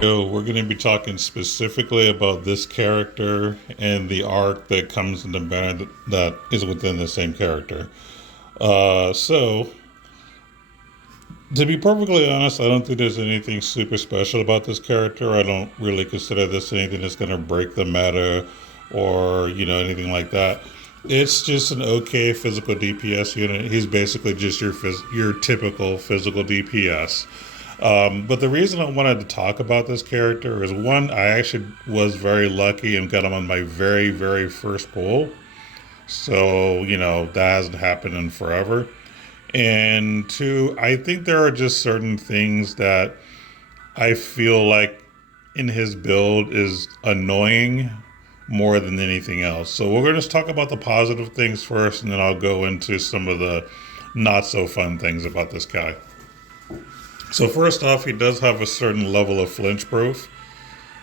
So we're going to be talking specifically about this character and the arc that comes in the band that is within the same character. So to be perfectly honest, I don't think there's anything super special about this character. I don't really consider this anything that's going to break the meta or, anything like that. It's just an okay physical DPS unit. He's basically just your typical physical DPS. But the reason I wanted to talk about this character is one, I actually was very lucky and got him on my very, very first pull. So, that hasn't happened in forever. And two, I think there are just certain things that I feel like in his build is annoying more than anything else. So we're going to talk about the positive things first, and then I'll go into some of the not so fun things about this guy. So first off, he does have a certain level of flinch proof.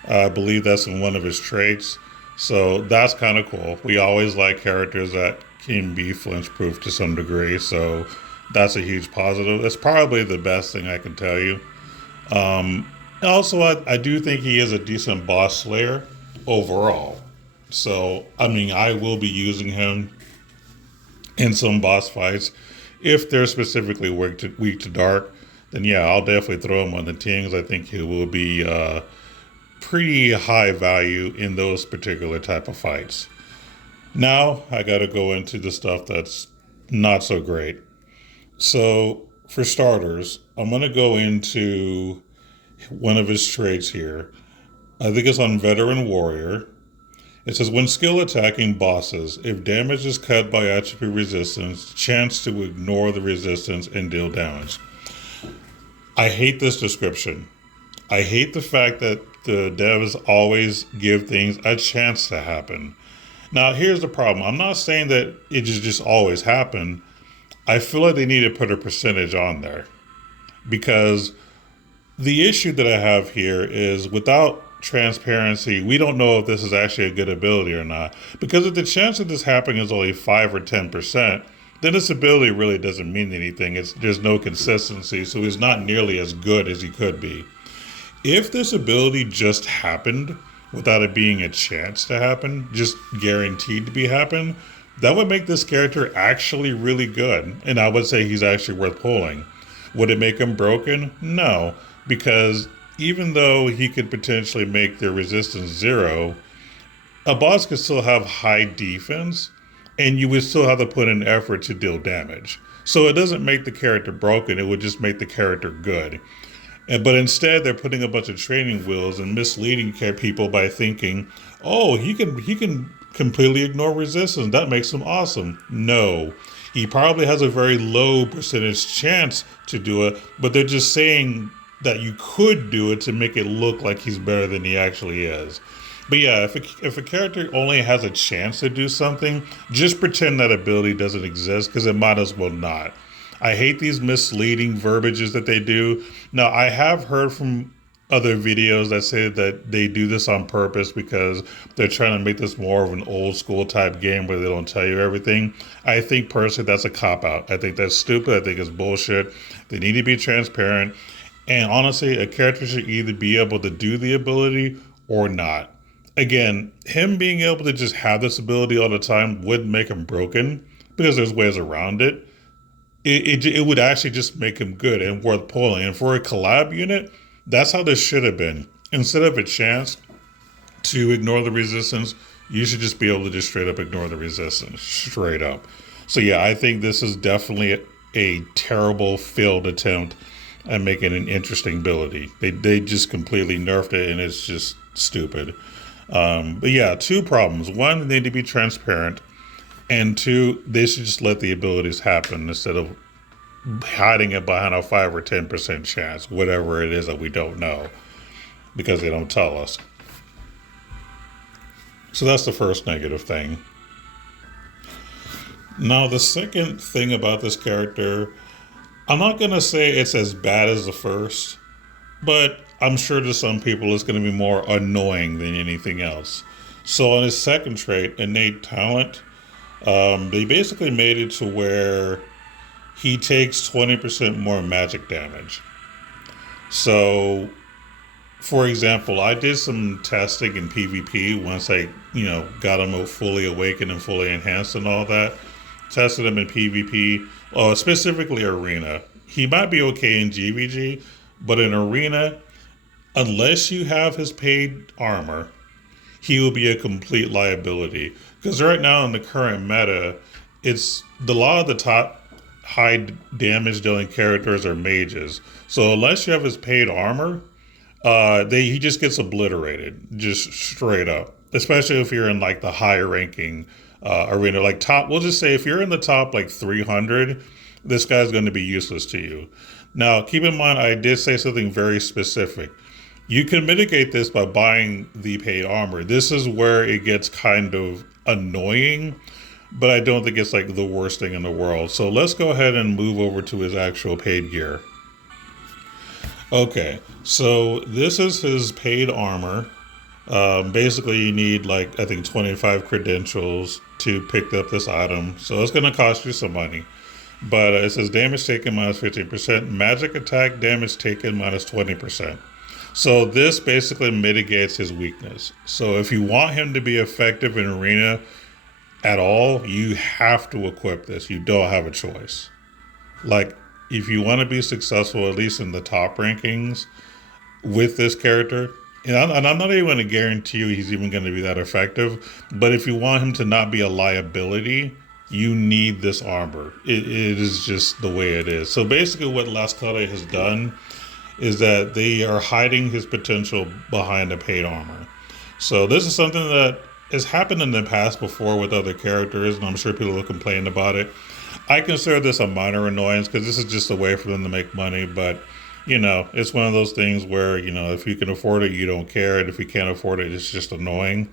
I believe that's in one of his traits. So that's kind of cool. We always like characters that can be flinch proof to some degree. So that's a huge positive. That's probably the best thing I can tell you. Also, I do think he is a decent boss slayer overall. So, I will be using him in some boss fights. If they're specifically weak to dark, then yeah, I'll definitely throw him on the team because I think he will be pretty high value in those particular type of fights. Now, I got to go into the stuff that's not so great. So, for starters, I'm going to go into one of his traits here. I think it's on Veteran Warrior. It says, when skill attacking bosses, if damage is cut by attribute resistance, chance to ignore the resistance and deal damage. I hate this description. I hate the fact that the devs always give things a chance to happen. Now, here's the problem. I'm not saying that it just always happen. I feel like they need to put a percentage on there because the issue that I have here is without transparency, we don't know if this is actually a good ability or not. Because if the chance of this happening is only 5 or 10%, then this ability really doesn't mean anything. There's no consistency, so he's not nearly as good as he could be. If this ability just happened without it being a chance to happen, just guaranteed to be happen, that would make this character actually really good. And I would say he's actually worth pulling. Would it make him broken? No, because even though he could potentially make their resistance 0, a boss could still have high defense, and you would still have to put in effort to deal damage. So it doesn't make the character broken, it would just make the character good. But instead, they're putting a bunch of training wheels and misleading people by thinking, oh, he can completely ignore resistance. That makes him awesome. No. He probably has a very low percentage chance to do it, but they're just saying that you could do it to make it look like he's better than he actually is. But yeah, if a character only has a chance to do something, just pretend that ability doesn't exist because it might as well not. I hate these misleading verbiages that they do. Now, I have heard from other videos that say that they do this on purpose because they're trying to make this more of an old school type game where they don't tell you everything. I think personally that's a cop out. I think that's stupid. I think it's bullshit. They need to be transparent. And honestly, a character should either be able to do the ability or not. Again, him being able to just have this ability all the time wouldn't make him broken because there's ways around it. It would actually just make him good and worth pulling. And for a collab unit, that's how this should have been. Instead of a chance to ignore the resistance, you should just be able to just straight up ignore the resistance. Straight up. So yeah, I think this is definitely a terrible failed attempt at making an interesting ability. They just completely nerfed it and it's just stupid. But yeah, two problems. One, they need to be transparent. And two, they should just let the abilities happen instead of hiding it behind a 5 or 10% chance, whatever it is that we don't know, because they don't tell us. So that's the first negative thing. Now, the second thing about this character, I'm not going to say it's as bad as the first, but I'm sure to some people it's going to be more annoying than anything else. So on his second trait, innate talent, they basically made it to where he takes 20% more magic damage. So For example, I did some testing in PvP once I, got him fully awakened and fully enhanced and all that. Tested him in PvP, specifically Arena. He might be okay in GVG, but in Arena, unless you have his paid armor, he will be a complete liability. Because right now in the current meta, it's the lot of the top high damage dealing characters are mages. So unless you have his paid armor, he just gets obliterated, just straight up. Especially if you're in like the higher ranking arena, like top. We'll just say if you're in the top like 300, this guy's going to be useless to you. Now, keep in mind, I did say something very specific. You can mitigate this by buying the paid armor. This is where it gets kind of annoying, but I don't think it's like the worst thing in the world. So let's go ahead and move over to his actual paid gear. Okay, so this is his paid armor. Basically, you need like I think 25 credentials to pick up this item, so it's going to cost you some money. But it says damage taken minus 15%, magic attack damage taken minus 20%. So this basically mitigates his weakness. So if you want him to be effective in arena at all, you have to equip this. You don't have a choice. Like if you want to be successful, at least in the top rankings with this character, and I'm not even going to guarantee you he's even going to be that effective, but if you want him to not be a liability, you need this armor. It is just the way it is. So basically what Last Cloudia has done is that they are hiding his potential behind the paid armor. So this is something that has happened in the past before with other characters, and I'm sure people have complained about it. I consider this a minor annoyance because this is just a way for them to make money, but it's one of those things where, if you can afford it, you don't care, and if you can't afford it, it's just annoying.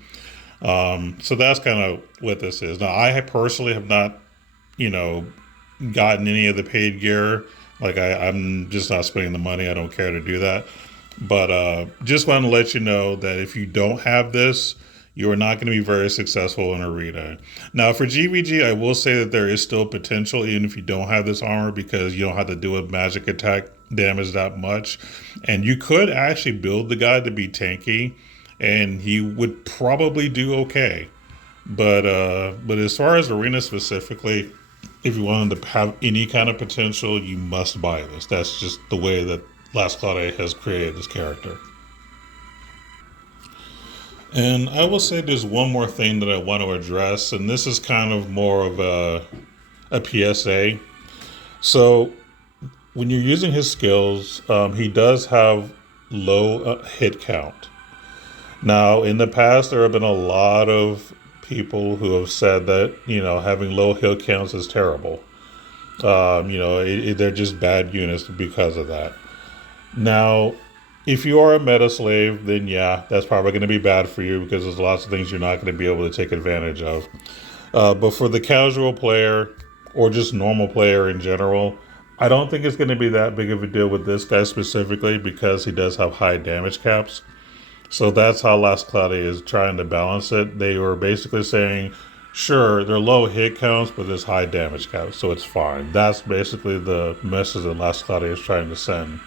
So that's kind of what this is. Now, I personally have not, gotten any of the paid gear. Like I'm just not spending the money. I don't care to do that. But just want to let you know that if you don't have this, you are not going to be very successful in arena. Now for GVG, I will say that there is still potential even if you don't have this armor because you don't have to do a magic attack damage that much. And you could actually build the guy to be tanky and he would probably do okay. But as far as arena specifically, if you want him to have any kind of potential, you must buy this. That's just the way that Last Cloudia has created this character. And I will say there's one more thing that I want to address, and this is kind of more of a PSA. So when you're using his skills, he does have low hit count. Now, in the past, there have been a lot of people who have said that, having low hit counts is terrible. They're just bad units because of that. Now, if you are a meta slave, then yeah, that's probably going to be bad for you because there's lots of things you're not going to be able to take advantage of. But for the casual player or just normal player in general, I don't think it's going to be that big of a deal with this guy specifically because he does have high damage caps. So that's how Last Cloudia is trying to balance it. They were basically saying, sure, they're low hit counts, but there's high damage caps, so it's fine. That's basically the message that Last Cloudia is trying to send.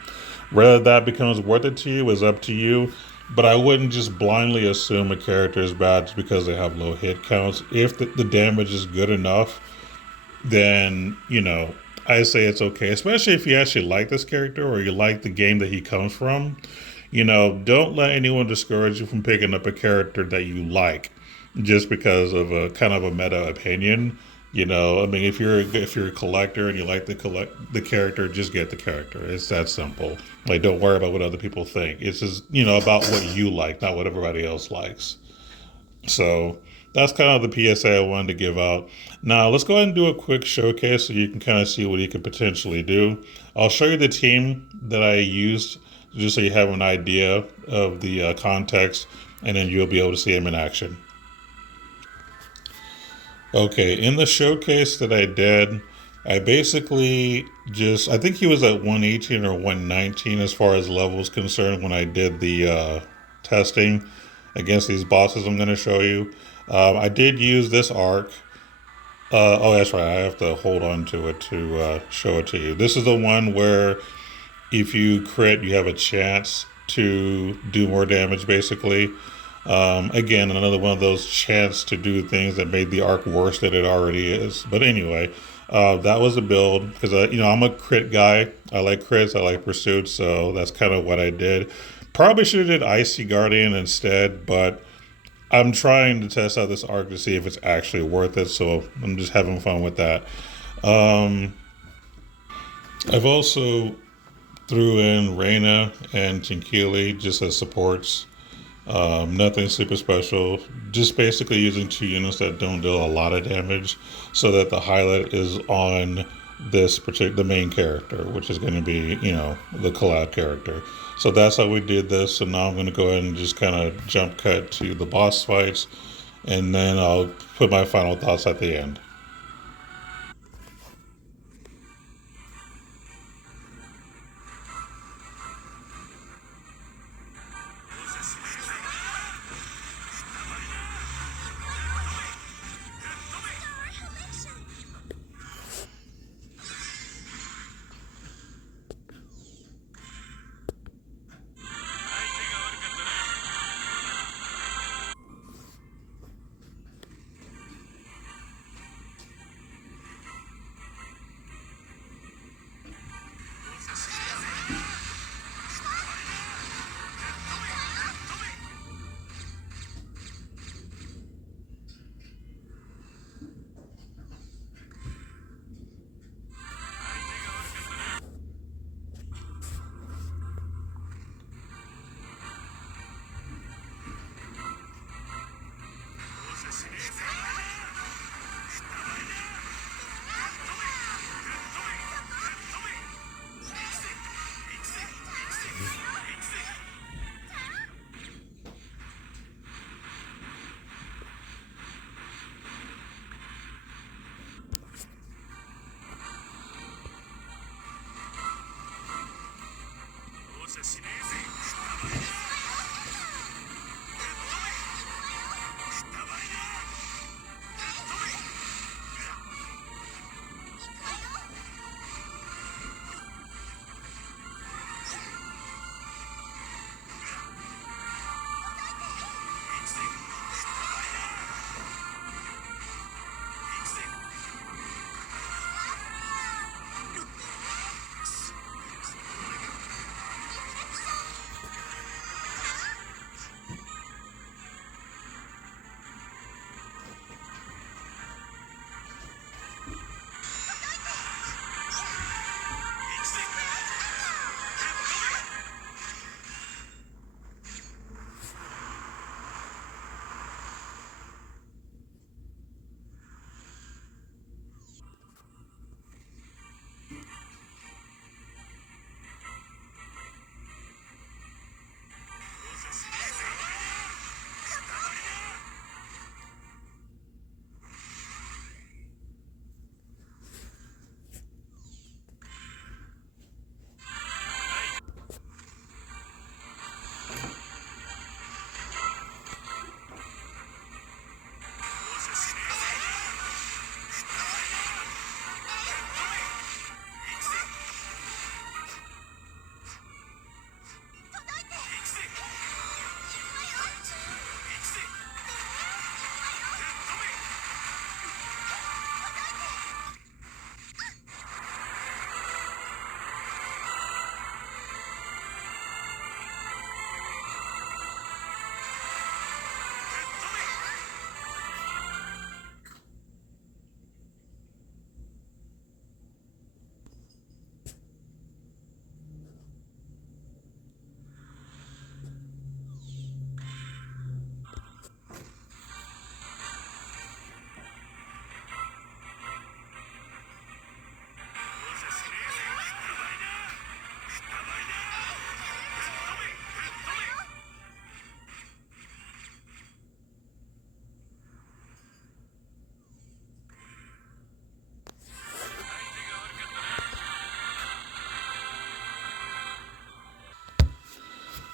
Whether that becomes worth it to you is up to you, but I wouldn't just blindly assume a character is bad just because they have low hit counts. If the damage is good enough, then, I say it's okay, especially if you actually like this character or you like the game that he comes from. Don't let anyone discourage you from picking up a character that you like just because of a kind of a meta opinion. If you're a collector and you like the character, just get the character. It's that simple. Like, don't worry about what other people think. It's just, about what you like, not what everybody else likes. So that's kind of the PSA I wanted to give out. Now, let's go ahead and do a quick showcase so you can kind of see what he could potentially do. I'll show you the team that I used just so you have an idea of the context, and then you'll be able to see him in action. Okay, in the showcase that I did, I basically I think he was at 118 or 119 as far as levels concerned when I did the testing against these bosses I'm going to show you. I did use this arc. That's right, I have to hold on to it to show it to you. This is the one where if you crit, you have a chance to do more damage, basically. Again, another one of those chance to do things that made the arc worse than it already is. But anyway, that was a build because I'm a crit guy. I like crits. I like pursuits, so that's kind of what I did. Probably should have did Icy Guardian instead, but I'm trying to test out this arc to see if it's actually worth it. So I'm just having fun with that. Um, I've also threw in Reyna and Tinkili just as supports. Nothing super special. Just basically using two units that don't deal a lot of damage, so that the highlight is on this particular the main character, which is going to be the collab character. So that's how we did this. So now I'm going to go ahead and just kind of jump cut to the boss fights, and then I'll put my final thoughts at the end.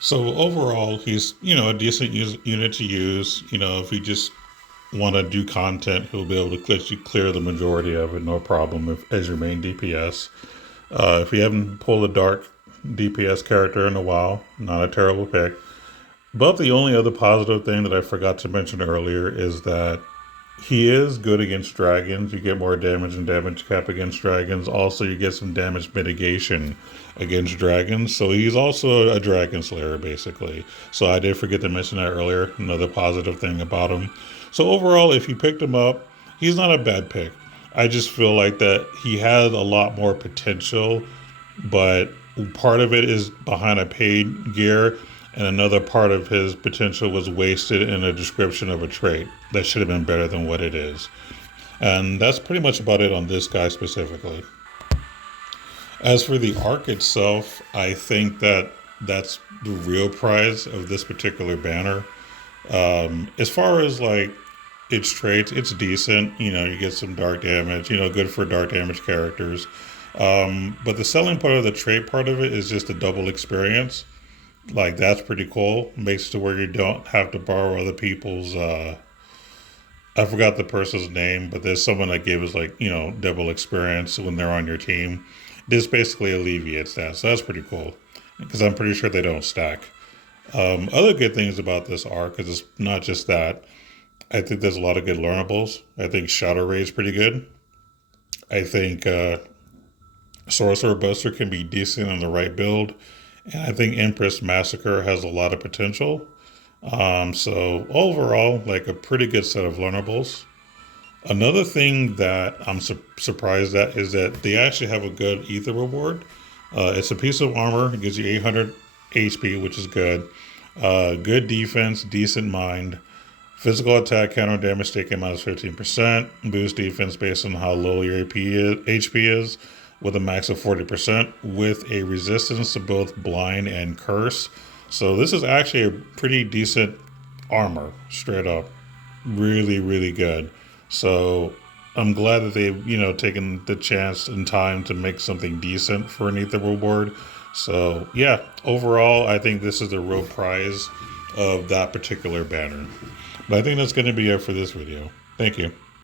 So overall, he's a decent unit to use. If you just want to do content, he'll be able to let you clear the majority of it, no problem, as your main DPS. If you haven't pulled a dark DPS character in a while. Not a terrible pick. But the only other positive thing that I forgot to mention earlier is that he is good against dragons. You get more damage and damage cap against dragons. Also, you get some damage mitigation against dragons. So he's also a dragon slayer, basically. So I did forget to mention that earlier. Another positive thing about him. So overall, if you picked him up, he's not a bad pick. I just feel like that he has a lot more potential, but part of it is behind a paid gear, and another part of his potential was wasted in a description of a trait that should have been better than what it is. And that's pretty much about it on this guy specifically. As for the arc itself, I think that that's the real prize of this particular banner. As far as like its traits, it's decent. You know, you get some dark damage, you know, good for dark damage characters. But the selling part of the trait part of it is just a double experience. Like that's pretty cool. Makes it to where you don't have to borrow other people's I forgot the person's name, but there's someone that gave us like, you know, double experience when they're on your team. This basically alleviates that. So that's pretty cool. Because I'm pretty sure they don't stack. Other good things about this arc is it's not just that. I think there's a lot of good learnables. I think Shadow Ray is pretty good. I think Sorcerer Buster can be decent on the right build. And I think Empress Massacre has a lot of potential. So overall, like a pretty good set of learnables. Another thing that I'm surprised at is that they actually have a good ether reward. It's a piece of armor. It gives you 800 HP, which is good. Good defense, decent mind. Physical attack counter damage taken minus 15%. Boost defense based on how low your HP is with a max of 40%, with a resistance to both blind and curse. So this is actually a pretty decent armor, straight up. Really, really good. So I'm glad that they've, you know, taken the chance and time to make something decent for an ether reward. So yeah, overall, I think this is the real prize of that particular banner. But I think that's going to be it for this video. Thank you.